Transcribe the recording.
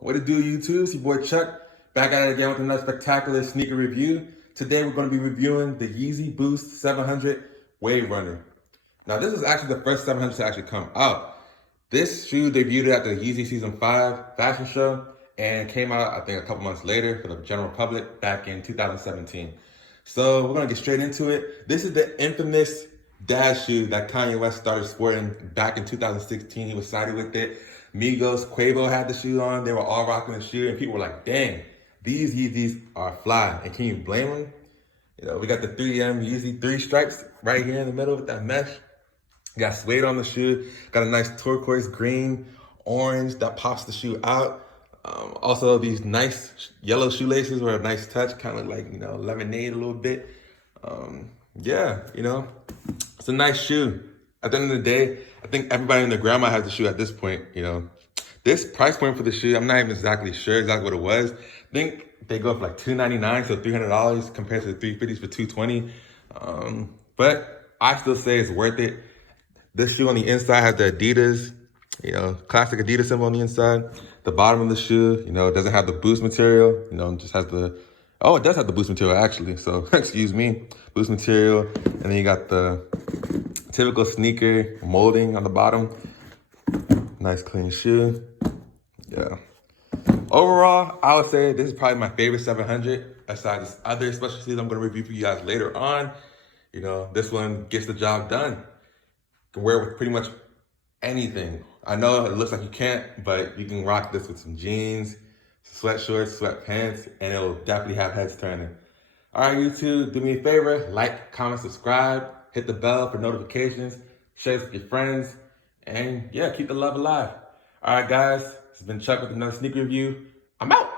What it do, YouTube? It's your boy Chuck, back at it again with another spectacular sneaker review. Today we're going to be reviewing the Yeezy Boost 700 Wave Runner. Now this is actually the first 700 to actually come out. This shoe debuted at the Yeezy Season 5 fashion show and came out, I think, a couple months later for the general public back in 2017. So we're going to get straight into it. This is the infamous dad shoe that Kanye West started sporting back in 2016. He was sided with it. Migos, Quavo had the shoe on. They were all rocking the shoe, and people were like, dang, these Yeezys are fly. And can you blame them? You know, we got the 3M Yeezy 3 stripes right here in the middle with that mesh. Got suede on the shoe. Got a nice turquoise green, orange that pops the shoe out. Also, these nice yellow shoelaces were a nice touch, kind of like, you know, lemonade a little bit. Yeah, you know, it's a nice shoe. At the end of the day, I think everybody and their grandma has the shoe at this point, you know. This price point for the shoe, I'm not even exactly sure exactly what it was. I think they go for like $299, so $300 compared to the $350s for $220. But I still say it's worth it. This shoe on the inside has the Adidas, you know, classic Adidas symbol on the inside. The bottom of the shoe, you know, doesn't have the boost material, you know, just has the, oh, it does have the boost material actually. So, excuse me, boost material. And then you got the typical sneaker molding on the bottom. Nice clean shoe. Yeah. Overall, I would say this is probably my favorite 700 aside from other special shoes I'm going to review for you guys later on. You know, this one gets the job done. You can wear it with pretty much anything. I know it looks like you can't, but you can rock this with some jeans, sweat shorts, sweatpants, and it'll definitely have heads turning. All right, YouTube, do me a favor, like, comment, subscribe, hit the bell for notifications, share this with your friends, and yeah, keep the love alive. All right, guys, this has been Chuck with another sneaker review. I'm out.